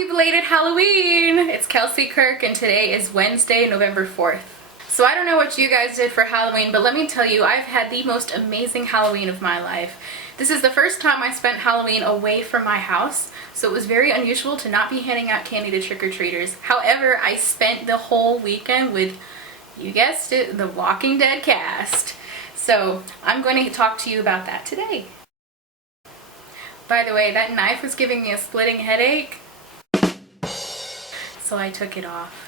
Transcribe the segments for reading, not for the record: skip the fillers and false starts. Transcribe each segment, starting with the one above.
Happy belated Halloween! It's Kelsey Kirk and today is Wednesday, November 4th. So I don't know what you guys did for Halloween, but let me tell you, I've had the most amazing Halloween of my life. This is the first time I spent Halloween away from my house, so it was very unusual to not be handing out candy to trick-or-treaters. However, I spent the whole weekend with, you guessed it, the Walking Dead cast. So I'm going to talk to you about that today. By the way, that knife was giving me a splitting headache, so I took it off.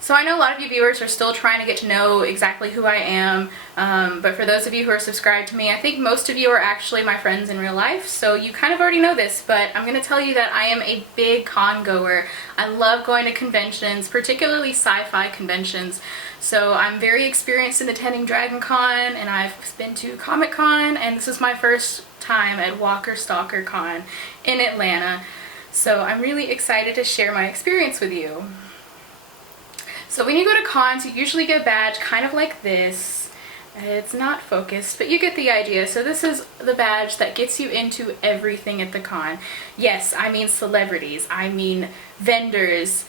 So I know a lot of you viewers are still trying to get to know exactly who I am, but for those of you who are subscribed to me, I think most of you are actually my friends in real life, so you kind of already know this, but I'm going to tell you that I am a big con goer. I love going to conventions, particularly sci-fi conventions. So I'm very experienced in attending Dragon Con, and I've been to Comic Con, and this is my first time at Stalker Con in Atlanta. So I'm really excited to share my experience with you. So when you go to cons, you usually get a badge kind of like this. It's not focused, but you get the idea. So this is the badge that gets you into everything at the con. Yes, I mean celebrities, I mean vendors,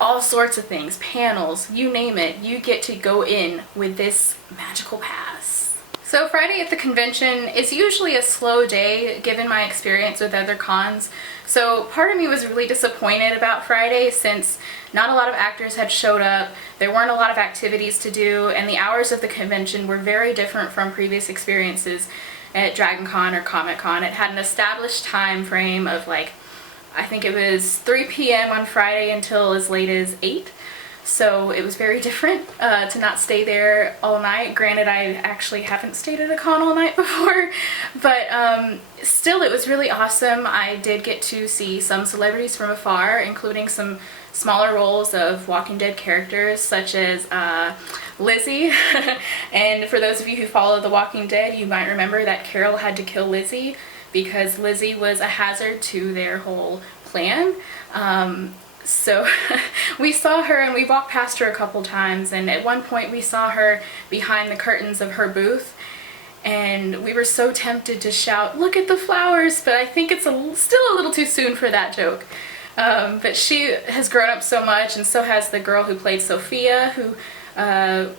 all sorts of things, panels, you name it, you get to go in with this magical pass. So Friday at the convention is usually a slow day given my experience with other cons. So part of me was really disappointed about Friday since not a lot of actors had showed up, there weren't a lot of activities to do, and the hours of the convention were very different from previous experiences at Dragon Con or Comic Con. It had an established time frame of like, I think it was 3 p.m. on Friday until as late as 8. So it was very different to not stay there all night. Granted, I actually haven't stayed at a con all night before, but still it was really awesome. I did get to see some celebrities from afar, including some smaller roles of Walking Dead characters such as Lizzie. And for those of you who follow The Walking Dead, you might remember that Carol had to kill Lizzie because Lizzie was a hazard to their whole plan. So we saw her and we walked past her a couple times, and at one point we saw her behind the curtains of her booth, and we were so tempted to shout, "Look at the flowers," but I think it's still a little too soon for that joke. But she has grown up so much, and so has the girl who played Sophia, who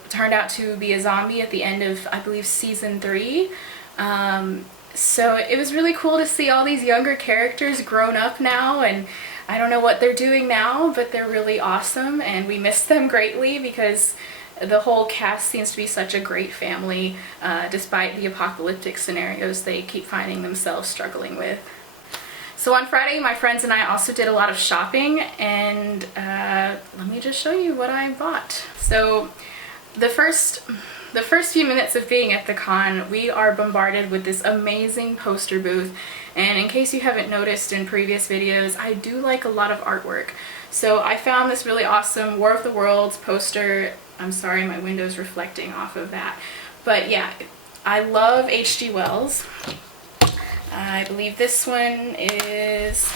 turned out to be a zombie at the end of, I believe, season 3. So it was really cool to see all these younger characters grown up now, and I don't know what they're doing now, but they're really awesome, and we miss them greatly because the whole cast seems to be such a great family, despite the apocalyptic scenarios they keep finding themselves struggling with. So on Friday, my friends and I also did a lot of shopping, and let me just show you what I bought. So the first few minutes of being at the con, we are bombarded with this amazing poster booth. And in case you haven't noticed in previous videos, I do like a lot of artwork. So I found this really awesome War of the Worlds poster. I'm sorry, my window's reflecting off of that. But yeah, I love H.G. Wells. I believe this one is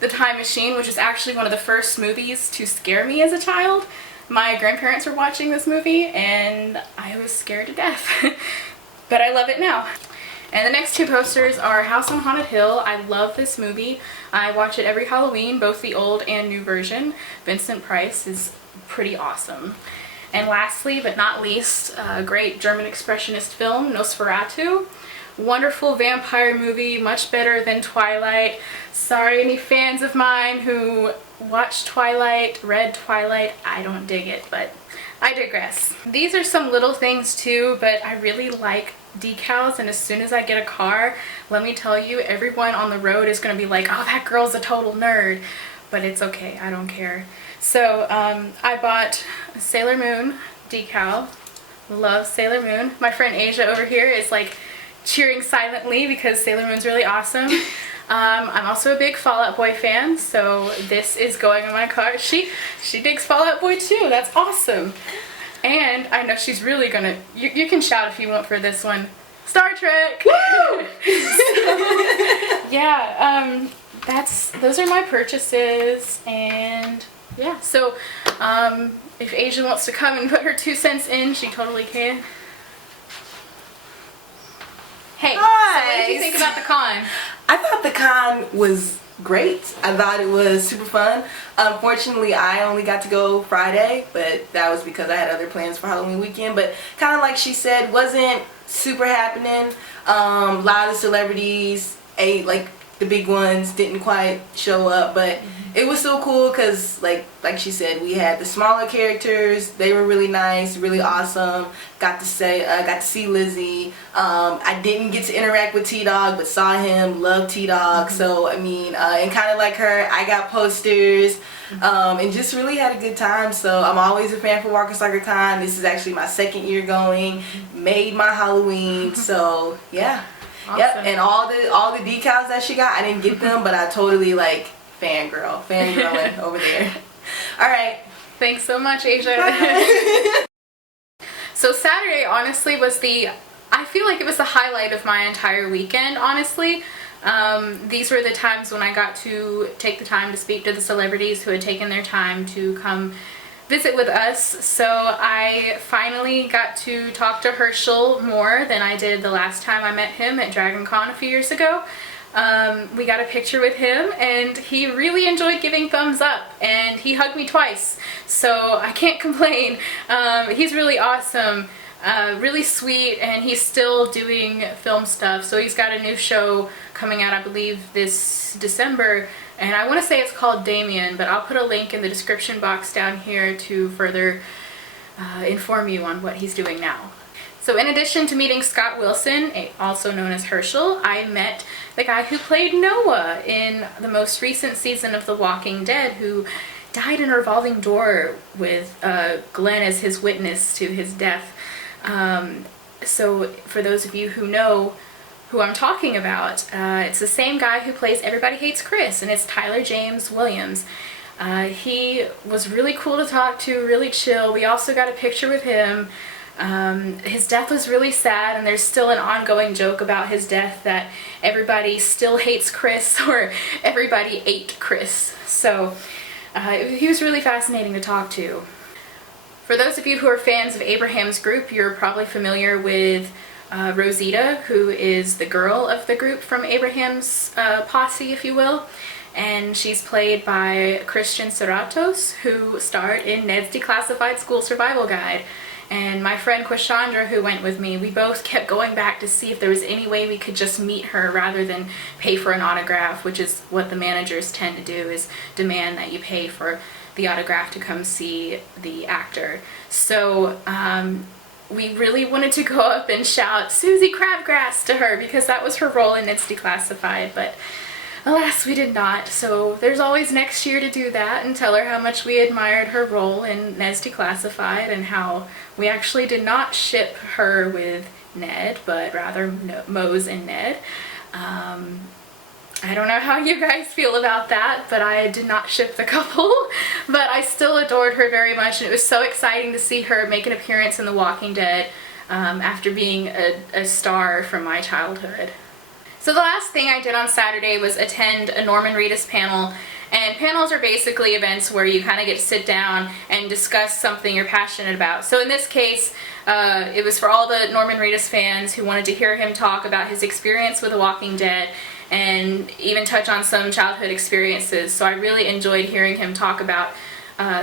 The Time Machine, which is actually one of the first movies to scare me as a child. My grandparents were watching this movie and I was scared to death. But I love it now. And the next two posters are House on Haunted Hill. I love this movie. I watch it every Halloween, both the old and new version. Vincent Price is pretty awesome. And lastly, but not least, a great German expressionist film, Nosferatu. Wonderful vampire movie, much better than Twilight. Sorry, any fans of mine who watched Twilight, read Twilight, I don't dig it, but I digress. These are some little things too, but I really like decals, and as soon as I get a car, let me tell you, everyone on the road is going to be like, "Oh, that girl's a total nerd," but it's okay, I don't care. So I bought a Sailor Moon decal. Love Sailor Moon. My friend Asia over here is like cheering silently because Sailor Moon's really awesome. I'm also a big Fall Out Boy fan, so this is going in my car. She digs Fall Out Boy too. That's awesome. And I know she's really gonna, you can shout if you want for this one, Star Trek! Woo! Yeah, those are my purchases, and yeah, so if Asia wants to come and put her 2 cents in, she totally can. Hey, Hi. so what did you think about the con? I thought the con was great. I thought it was super fun. Unfortunately, I only got to go Friday, but that was because I had other plans for Halloween weekend. But kind of like she said, wasn't super happening. A lot of celebrities, like the big ones, didn't quite show up, but it was still cool because like she said, we had the smaller characters. They were really nice, really awesome. Got to see Lizzie. I didn't get to interact with T-Dog, but saw him. Loved T-Dog. So I mean, and kind of like her, I got posters. And just really had a good time. So I'm always a fan for Walker Stalker Con. This is actually my second year going. Made my Halloween. So yeah. Awesome. Yep. And all the decals that she got, I didn't get them, but I totally like fangirling over there. All right. Thanks so much, Asia. So Saturday honestly was I feel like it was the highlight of my entire weekend, honestly. These were the times when I got to take the time to speak to the celebrities who had taken their time to come visit with us. So I finally got to talk to Herschel more than I did the last time I met him at Dragon Con a few years ago. We got a picture with him and he really enjoyed giving thumbs up, and he hugged me twice, so I can't complain. He's really awesome, really sweet, and he's still doing film stuff. So he's got a new show coming out, I believe, this December, and I want to say it's called Damien, but I'll put a link in the description box down here to further inform you on what he's doing now. So in addition to meeting Scott Wilson, also known as Herschel, I met the guy who played Noah in the most recent season of The Walking Dead, who died in a revolving door with Glenn as his witness to his death. So for those of you who know who I'm talking about, it's the same guy who plays Everybody Hates Chris, and it's Tyler James Williams. He was really cool to talk to, really chill. We also got a picture with him. His death was really sad, and there's still an ongoing joke about his death that everybody still hates Chris, or everybody ate Chris. So he was really fascinating to talk to. For those of you who are fans of Abraham's group, you're probably familiar with Rosita, who is the girl of the group from Abraham's posse, if you will. And she's played by Christian Serratos, who starred in Ned's Declassified School Survival Guide. And my friend Quashandra, who went with me, we both kept going back to see if there was any way we could just meet her rather than pay for an autograph, which is what the managers tend to do, is demand that you pay for the autograph to come see the actor. So we really wanted to go up and shout Susie Crabgrass to her, because that was her role in It's Declassified, but alas, we did not. So there's always next year to do that and tell her how much we admired her role in Ned's Declassified, and how we actually did not ship her with Ned, but rather Mose and Ned. I don't know how you guys feel about that, but I did not ship the couple. But I still adored her very much, and it was so exciting to see her make an appearance in The Walking Dead after being a star from my childhood. So the last thing I did on Saturday was attend a Norman Reedus panel, and panels are basically events where you kind of get to sit down and discuss something you're passionate about. So in this case, it was for all the Norman Reedus fans who wanted to hear him talk about his experience with The Walking Dead, and even touch on some childhood experiences. So I really enjoyed hearing him talk about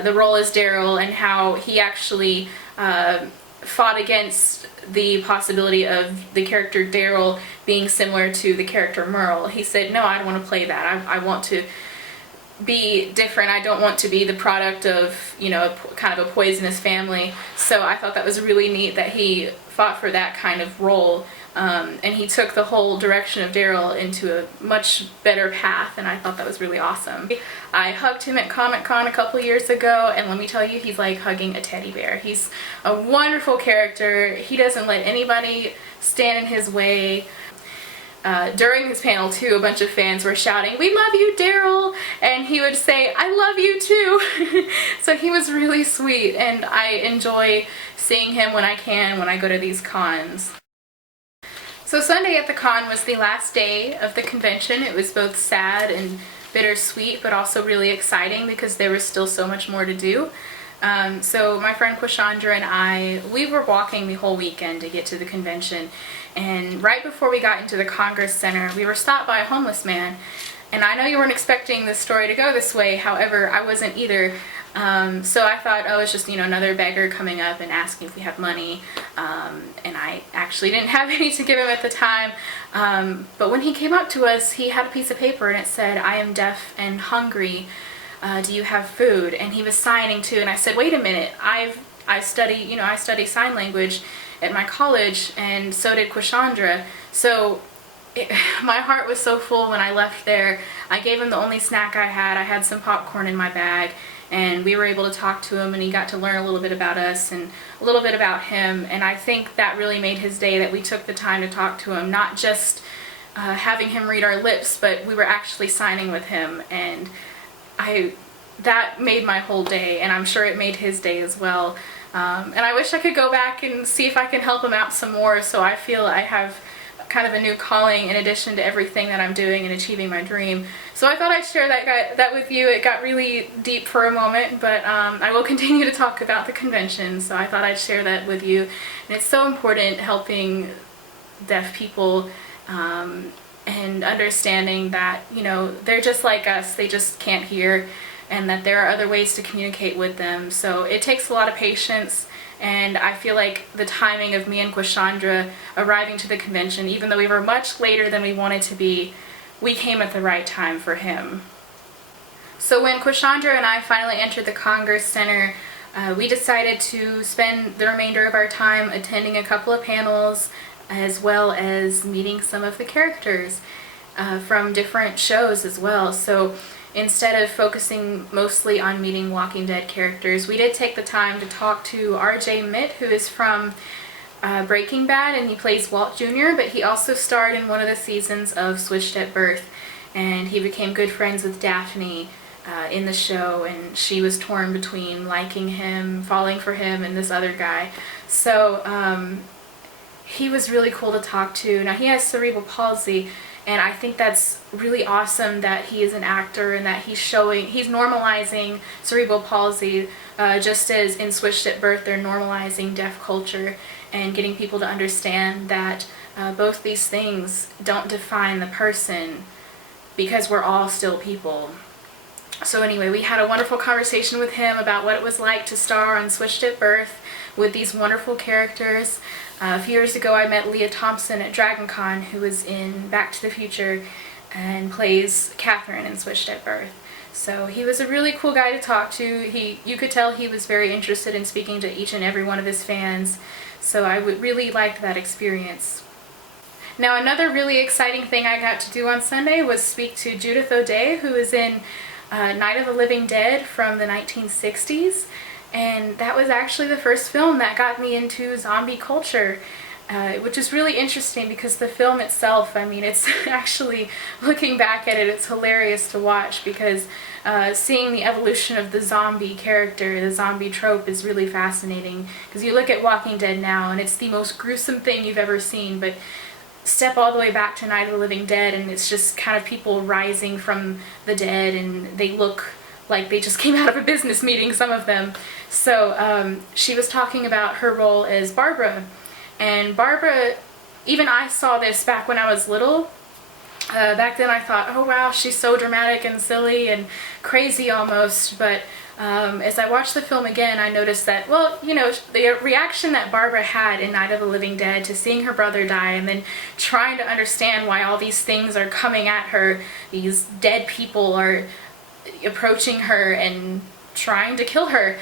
the role as Daryl, and how he actually fought against the possibility of the character Daryl being similar to the character Merle. He said, no, I don't want to play that. I want to be different. I don't want to be the product of, you know, kind of a poisonous family. So I thought that was really neat that he fought for that kind of role. And he took the whole direction of Daryl into a much better path, and I thought that was really awesome. I hugged him at Comic Con a couple years ago, and let me tell you, he's like hugging a teddy bear. He's a wonderful character. He doesn't let anybody stand in his way. During his panel too, a bunch of fans were shouting, "We love you, Daryl!" and he would say, "I love you too." So he was really sweet, and I enjoy seeing him when I can, when I go to these cons. So Sunday at the con was the last day of the convention. It was both sad and bittersweet, but also really exciting because there was still so much more to do. So my friend Quashandra and we were walking the whole weekend to get to the convention, And right before we got into the Congress Center, we were stopped by a homeless man. And I know you weren't expecting this story to go this way, however, I wasn't either. So I thought, oh, it's just, another beggar coming up and asking if we have money. And I actually didn't have any to give him at the time. But when he came up to us, he had a piece of paper and it said, "I am deaf and hungry. Do you have food?" And he was signing too. And I said, wait a minute, I study sign language at my college, and so did Quashandra. So my heart was so full when I left there. I gave him the only snack I had. I had some popcorn in my bag, and we were able to talk to him, and he got to learn a little bit about us and a little bit about him. And I think that really made his day, that we took the time to talk to him, not just having him read our lips, but we were actually signing with him. And that made my whole day, and I'm sure it made his day as well. And I wish I could go back and see if I can help him out some more, so I feel I have kind of a new calling in addition to everything that I'm doing and achieving my dream. So I thought I'd share that with you. It got really deep for a moment, but I will continue to talk about the convention, so I thought I'd share that with you. And it's so important helping deaf people and understanding that, they're just like us, they just can't hear, and that there are other ways to communicate with them. So it takes a lot of patience, and I feel like the timing of me and Quashandra arriving to the convention, even though we were much later than we wanted to be, we came at the right time for him. So when Quashandra and I finally entered the Congress Center, we decided to spend the remainder of our time attending a couple of panels, as well as meeting some of the characters from different shows as well. So instead of focusing mostly on meeting Walking Dead characters, we did take the time to talk to R.J. Mitt, who is from Breaking Bad, and he plays Walt Jr., but he also starred in one of the seasons of Switched at Birth, and he became good friends with Daphne in the show, and she was torn between liking him, falling for him, and this other guy. So he was really cool to talk to. Now, he has cerebral palsy, and I think that's really awesome that he is an actor and that he's normalizing cerebral palsy, just as in Switched at Birth they're normalizing deaf culture and getting people to understand that both these things don't define the person, because we're all still people. So anyway, we had a wonderful conversation with him about what it was like to star on Switched at Birth with these wonderful characters. A few years ago I met Leah Thompson at DragonCon, who was in Back to the Future and plays Catherine in Switched at Birth. So he was a really cool guy to talk to. You could tell he was very interested in speaking to each and every one of his fans. So I would really like that experience. Now, another really exciting thing I got to do on Sunday was speak to Judith O'Dea, who is in Night of the Living Dead from the 1960s. And that was actually the first film that got me into zombie culture, which is really interesting because the film itself, it's actually, looking back at it, it's hilarious to watch, because seeing the evolution of the zombie character, the zombie trope, is really fascinating. Because you look at Walking Dead now and it's the most gruesome thing you've ever seen, but step all the way back to Night of the Living Dead and it's just kind of people rising from the dead, and they look like they just came out of a business meeting, some of them. So she was talking about her role as Barbara. And Barbara, even I saw this back when I was little. Back then I thought, oh wow, she's so dramatic and silly and crazy almost. But as I watched the film again, I noticed that, the reaction that Barbara had in Night of the Living Dead to seeing her brother die and then trying to understand why all these things are coming at her, these dead people are approaching her and trying to kill her.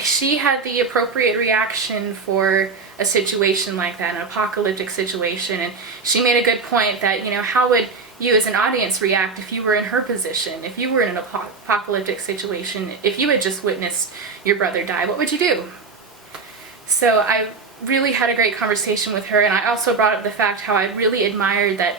She had the appropriate reaction for a situation like that, an apocalyptic situation, and she made a good point that, how would you as an audience react if you were in her position, if you were in an apocalyptic situation, if you had just witnessed your brother die, what would you do? So I really had a great conversation with her, and I also brought up the fact how I really admired that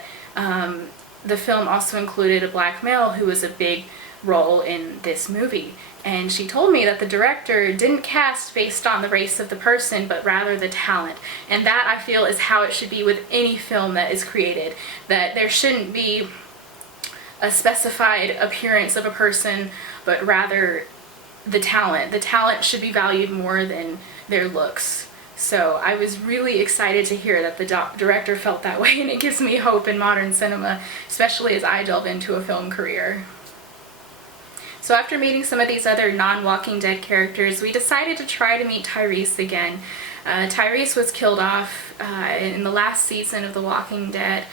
the film also included a black male who was a big role in this movie. And she told me that the director didn't cast based on the race of the person, but rather the talent. And that, I feel, is how it should be with any film that is created. That there shouldn't be a specified appearance of a person, but rather the talent. The talent should be valued more than their looks. So I was really excited to hear that the director felt that way, and it gives me hope in modern cinema, especially as I delve into a film career. So after meeting some of these other non-Walking Dead characters, we decided to try to meet Tyrese again. Tyrese was killed off in the last season of The Walking Dead,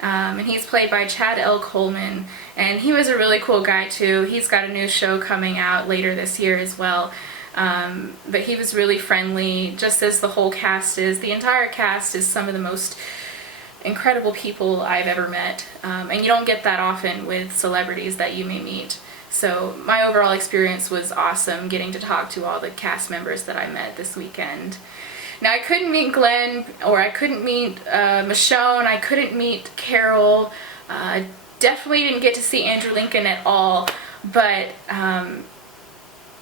and he's played by Chad L. Coleman, and he was a really cool guy too. He's got a new show coming out later this year as well. But he was really friendly, just as the whole cast is. The entire cast is some of the most incredible people I've ever met, and you don't get that often with celebrities that you may meet. So my overall experience was awesome, getting to talk to all the cast members that I met this weekend. Now I couldn't meet Glenn, or I couldn't meet Michonne, I couldn't meet Carol, definitely didn't get to see Andrew Lincoln at all, but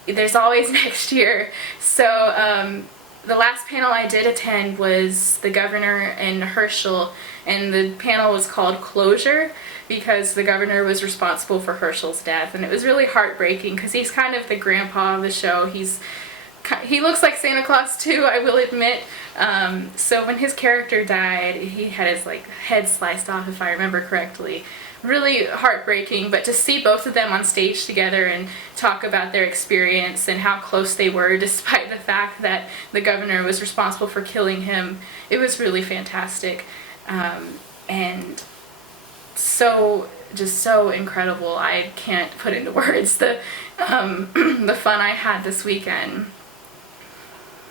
there's always next year. So the last panel I did attend was the governor and Herschel, and the panel was called Closure, because the governor was responsible for Herschel's death, and it was really heartbreaking because he's kind of the grandpa of the show. He looks like Santa Claus too, I will admit. So when his character died, he had his head sliced off, if I remember correctly. Really heartbreaking, but to see both of them on stage together and talk about their experience and how close they were despite the fact that the governor was responsible for killing him, it was really fantastic. And just so incredible. I can't put into words the fun I had this weekend.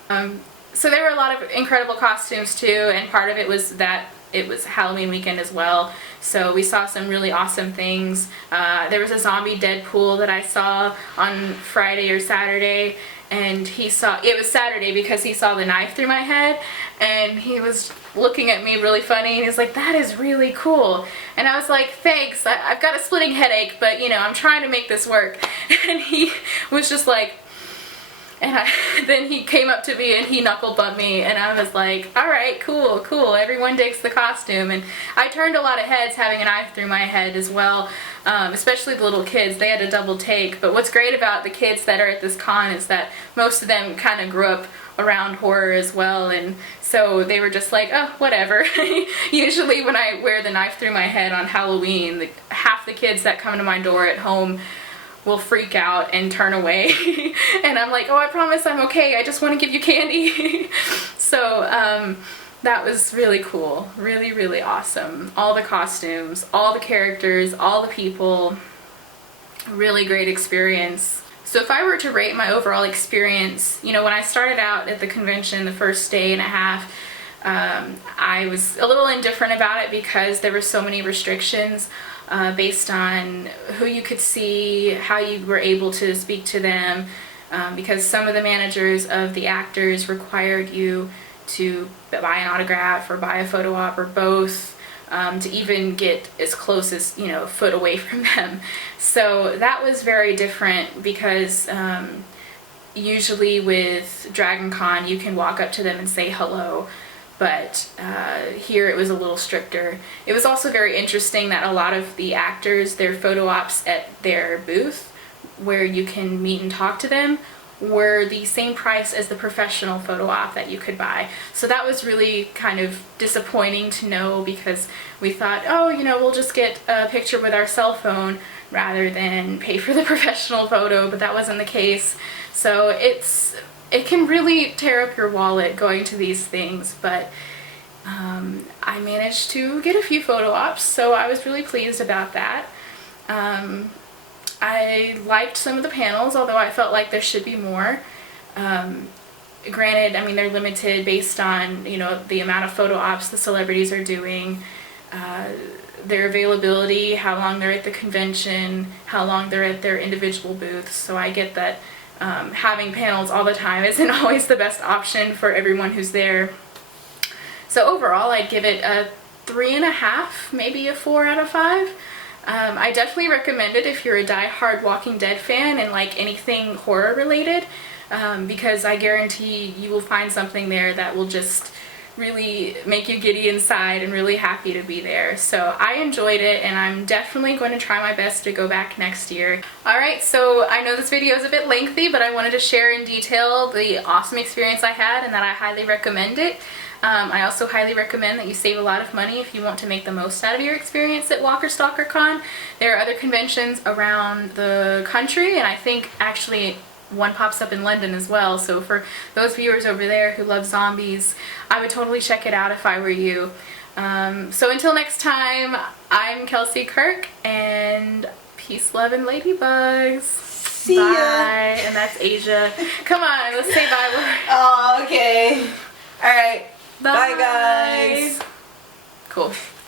So there were a lot of incredible costumes too, and part of it was that it was Halloween weekend as well, so we saw some really awesome things. There was a zombie Deadpool that I saw on Friday or Saturday, and it was Saturday because he saw the knife through my head, and he was looking at me really funny, and he's like, "That is really cool." And I was like, "Thanks, I've got a splitting headache, but you know, I'm trying to make this work." And he was just like, then he came up to me and he knuckle bumped me, and I was like, alright, cool, everyone digs the costume. And I turned a lot of heads having a knife through my head as well, especially the little kids. They had a double take. But what's great about the kids that are at this con is that most of them kind of grew up around horror as well, and so they were just like, oh, whatever. Usually when I wear the knife through my head on Halloween, half the kids that come to my door at home will freak out and turn away. And I'm like, oh, I promise I'm okay, I just want to give you candy. So that was really cool, really, really awesome. All the costumes, all the characters, all the people, really great experience. So if I were to rate my overall experience, you know, when I started out at the convention the first day and a half, I was a little indifferent about it because there were so many restrictions based on who you could see, how you were able to speak to them, because some of the managers of the actors required you to buy an autograph or buy a photo op or both, to even get as close as, you know, a foot away from them. So that was very different because usually with Dragon Con you can walk up to them and say hello, but here it was a little stricter. It was also very interesting that a lot of the actors, their photo ops at their booth where you can meet and talk to them were the same price as the professional photo op that you could buy. So that was really kind of disappointing to know, because we thought, oh, you know, we'll just get a picture with our cell phone rather than pay for the professional photo, but that wasn't the case. So it can really tear up your wallet going to these things, but I managed to get a few photo ops, so I was really pleased about that. I liked some of the panels, although I felt like there should be more. Granted, I mean, they're limited based on, you know, the amount of photo ops the celebrities are doing, their availability, how long they're at the convention, how long they're at their individual booths. So I get that having panels all the time isn't always the best option for everyone who's there. So overall, I'd give it a 3.5, maybe a 4 out of 5. I definitely recommend it if you're a die-hard Walking Dead fan and like anything horror related, because I guarantee you will find something there that will just really make you giddy inside and really happy to be there. So I enjoyed it, and I'm definitely going to try my best to go back next year. Alright, so I know this video is a bit lengthy, but I wanted to share in detail the awesome experience I had and that I highly recommend it. I also highly recommend that you save a lot of money if you want to make the most out of your experience at Walker Stalker Con. There are other conventions around the country, and I think actually one pops up in London as well, so for those viewers over there who love zombies, I would totally check it out if I were you. So until next time, I'm Kelsey Kirk, and peace, love, and ladybugs. See bye. ya. And that's Asia. Come on, let's say bye, Laura. Oh, okay. Alright. Bye. Bye, guys. Cool.